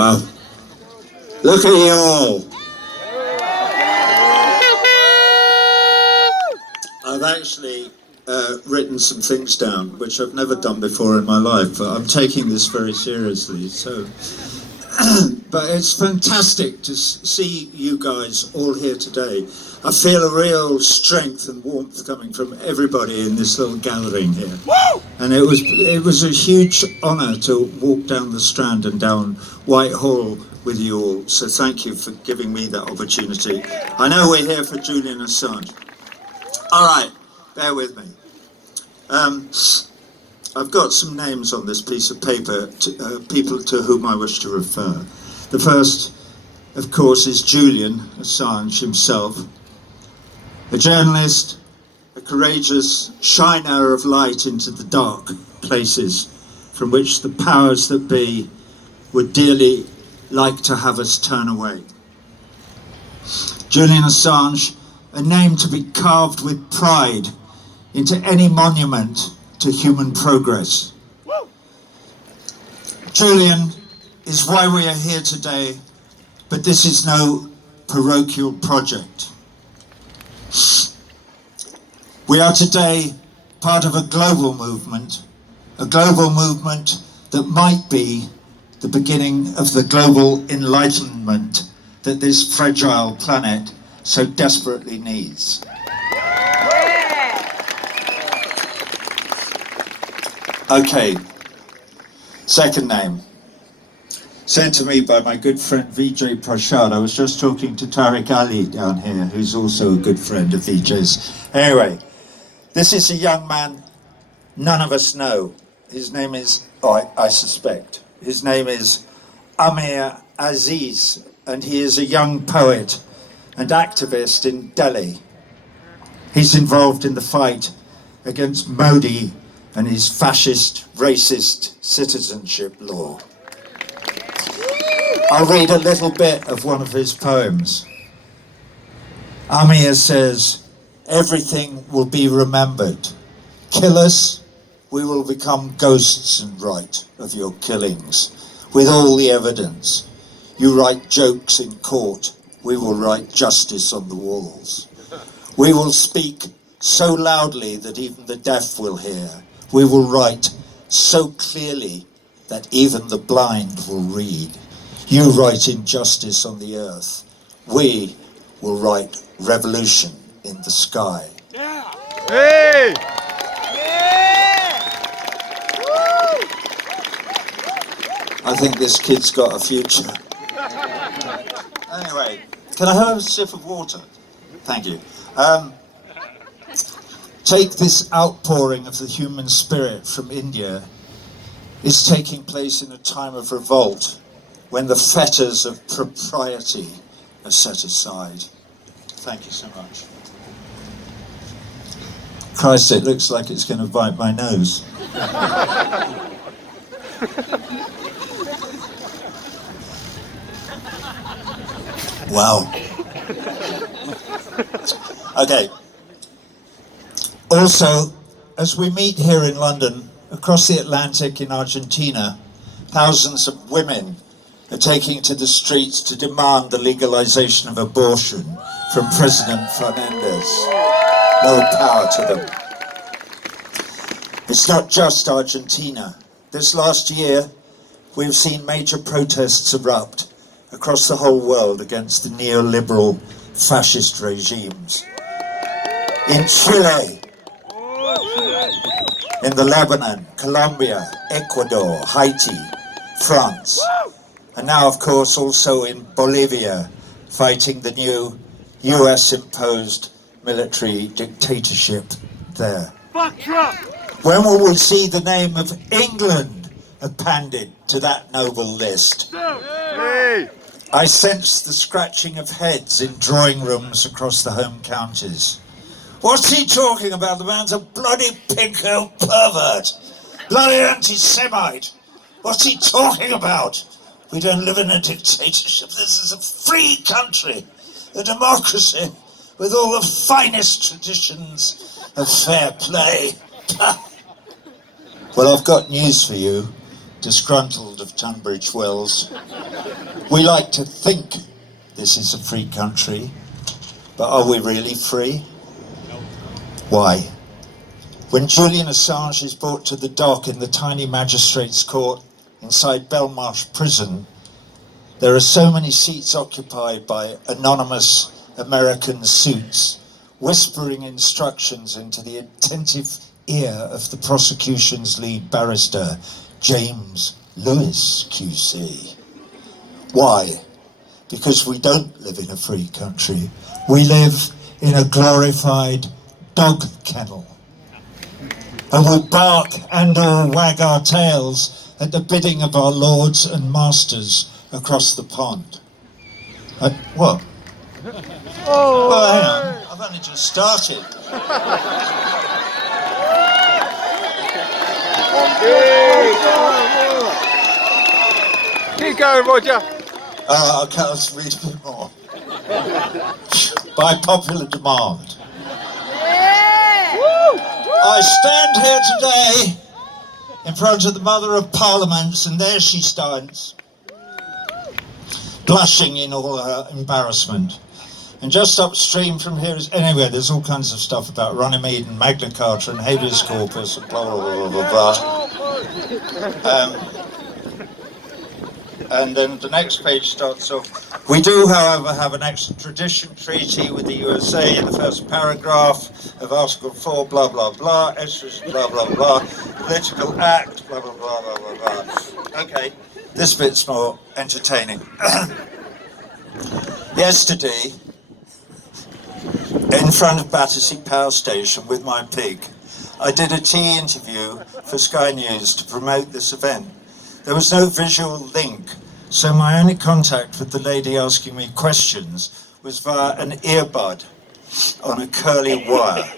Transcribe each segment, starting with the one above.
Wow. Look at you all. I've actually written some things down, which I've never done before in my life, but I'm taking this very seriously. So, but it's fantastic to see you guys all here today. I feel a real strength and warmth coming from everybody in this little gathering here. Woo! And it was a huge honour to walk down the Strand and down Whitehall with you all. So thank you for giving me that opportunity. I know we're here for Julian Assange. All right, bear with me. I've got some names on this piece of paper, people to whom I wish to refer. The first, of course, is Julian Assange himself, a journalist, a courageous shiner of light into the dark places from which the powers that be would dearly like to have us turn away. Julian Assange, a name to be carved with pride into any monument to human progress. Woo! Julian is why we are here today, but this is no parochial project. We are today part of a global movement that might be the beginning of the global enlightenment that this fragile planet so desperately needs. Okay, second name, sent to me by my good friend Vijay Prashad. I was just talking to Tariq Ali down here, who's also a good friend of Vijay's. Anyway, this is a young man none of us know. His name is, I suspect, his name is Amir Aziz, and he is a young poet and activist in Delhi. He's involved in the fight against Modi and his fascist, racist citizenship law. I'll read a little bit of one of his poems. Amir says, "Everything will be remembered. Kill us, we will become ghosts and write of your killings, with all the evidence. You write jokes in court, we will write justice on the walls. We will speak so loudly that even the deaf will hear. We will write so clearly that even the blind will read. You write injustice on the earth. We will write revolution in the sky." Yeah. Hey! I think this kid's got a future. Anyway, can I have a sip of water? Thank you. Take this outpouring of the human spirit from India is taking place in a time of revolt when the fetters of propriety are set aside. Thank you so much. Christ, it looks like it's going to bite my nose. Wow. Okay. Also, as we meet here in London, across the Atlantic in Argentina, thousands of women are taking to the streets to demand the legalization of abortion from President Fernandez. More power to them. It's not just Argentina. This last year, we've seen major protests erupt across the whole world against the neoliberal fascist regimes. In Chile, in the Lebanon, Colombia, Ecuador, Haiti, France, and now of course also in Bolivia, fighting the new US-imposed military dictatorship there. When will we see the name of England appended to that noble list? I sense the scratching of heads in drawing rooms across the home counties. What's he talking about? The man's a bloody pinko pervert. Bloody anti-Semite. What's he talking about? We don't live in a dictatorship. This is a free country, a democracy with all the finest traditions of fair play. Well, I've got news for you. disgruntled of Tunbridge Wells. We like to think this is a free country, but are we really free? Why? When Julian Assange is brought to the dock in the tiny magistrates' court inside Belmarsh prison, there are so many seats occupied by anonymous American suits, whispering instructions into the attentive ear of the prosecution's lead barrister, James Lewis, QC. Why? Because we don't live in a free country. We live in a glorified dog kennel. And we bark and or wag our tails at the bidding of our lords and masters across the pond. What? Oh, well, hang on. I've only just started. Keep going, Roger. I can't read a bit more. By popular demand. I stand here today in front of the Mother of Parliaments, and there she stands, blushing in all her embarrassment. And just upstream from here is, anyway, there's all kinds of stuff about Runnymede and Magna Carta and habeas corpus and blah, blah, blah, blah, blah. And then the next page starts off. We do, however, have an extradition treaty with the USA in the first paragraph of Article 4, blah, blah, blah, extradition, blah, blah, blah, political act, blah, blah, blah, blah, blah, blah. Okay, this bit's more entertaining. Yesterday, in front of Battersea Power Station with my pig, I did a tea interview for Sky News to promote this event. There was no visual link, so my only contact with the lady asking me questions was via an earbud on a curly wire.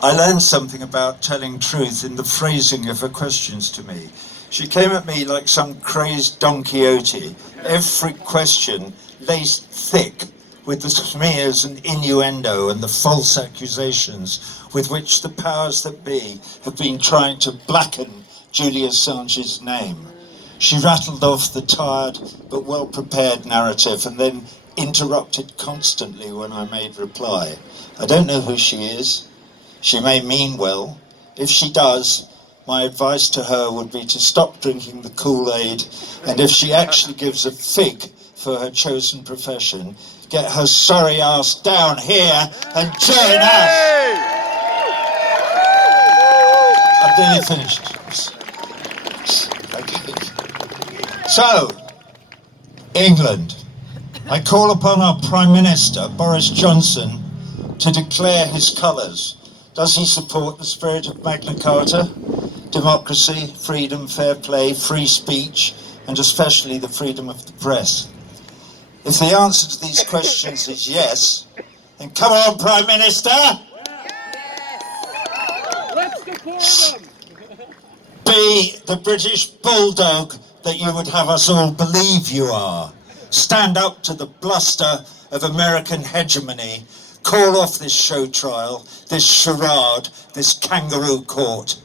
I learned something about telling truth in the phrasing of her questions to me. She came at me like some crazed Don Quixote, every question laced thick with the smears and innuendo and the false accusations with which the powers that be have been trying to blacken Julian Assange's name. She rattled off the tired but well-prepared narrative and then interrupted constantly when I made reply. I don't know who she is. She may mean well. If she does, my advice to her would be to stop drinking the Kool-Aid, and if she actually gives a fig for her chosen profession, get her sorry ass down here and join us. I've nearly finished. Okay. So, England. I call upon our Prime Minister, Boris Johnson, to declare his colours. Does he support the spirit of Magna Carta, democracy, freedom, fair play, free speech, and especially the freedom of the press? If the answer to these questions is yes, then come on, Prime Minister! Let's support them! Be the British bulldog that you would have us all believe you are. Stand up to the bluster of American hegemony. Call off this show trial, this charade, this kangaroo court.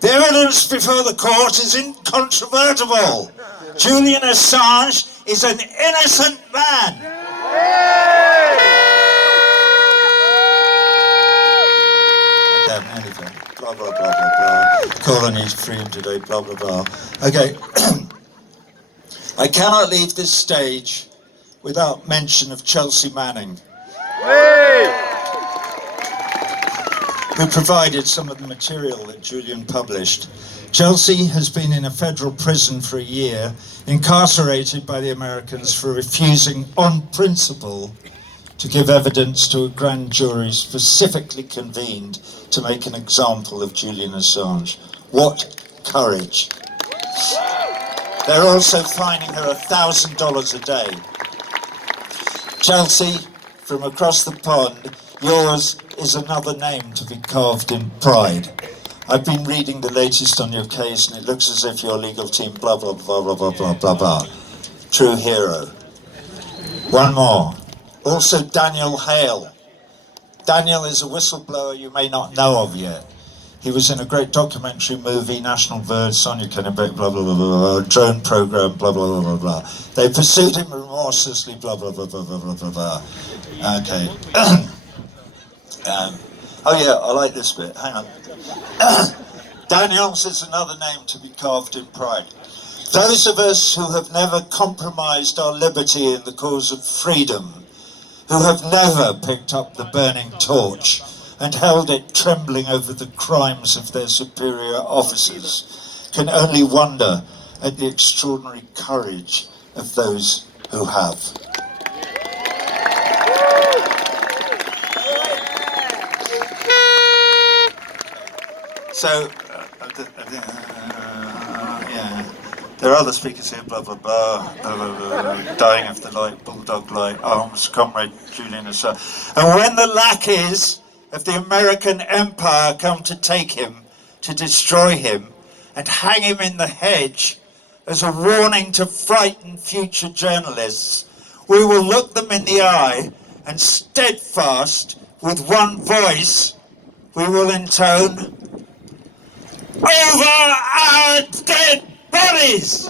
The evidence before the court is incontrovertible. Julian Assange is an innocent man. Blah, blah, blah, blah, blah. Colonies freedom today, blah, blah, blah. Okay. I cannot leave this stage without mention of Chelsea Manning, who provided some of the material that Julian published. Chelsea has been in a federal prison for a year, incarcerated by the Americans for refusing on principle to give evidence to a grand jury specifically convened to make an example of Julian Assange. What courage. They're also fining her $1,000 a day. Chelsea, from across the pond, yours is another name to be carved in pride. I've been reading the latest on your case and it looks as if your legal team blah, blah, blah, blah, blah, blah, blah, blah. True hero. One more. Also Daniel Hale. Daniel is a whistleblower you may not know of yet. He was in a great documentary movie, National Bird, Sonia Kennebec, blah, blah, blah, blah, blah, drone program, blah, blah, blah, blah, blah. They pursued him remorselessly, blah, blah, blah, blah, blah, blah, blah, blah. Okay. Oh yeah, I like this bit, hang on. Daniels is another name to be carved in pride. Those of us who have never compromised our liberty in the cause of freedom, who have never picked up the burning torch and held it trembling over the crimes of their superior officers, can only wonder at the extraordinary courage of those who have. So, yeah, there are other speakers here, blah, blah, blah, blah, blah, blah, dying of the light, bulldog light, arms, comrade Julian Assange. And when the lackeys of the American empire come to take him, to destroy him, and hang him in the hedge as a warning to frighten future journalists, we will look them in the eye and steadfast, with one voice, we will intone, over our dead bodies!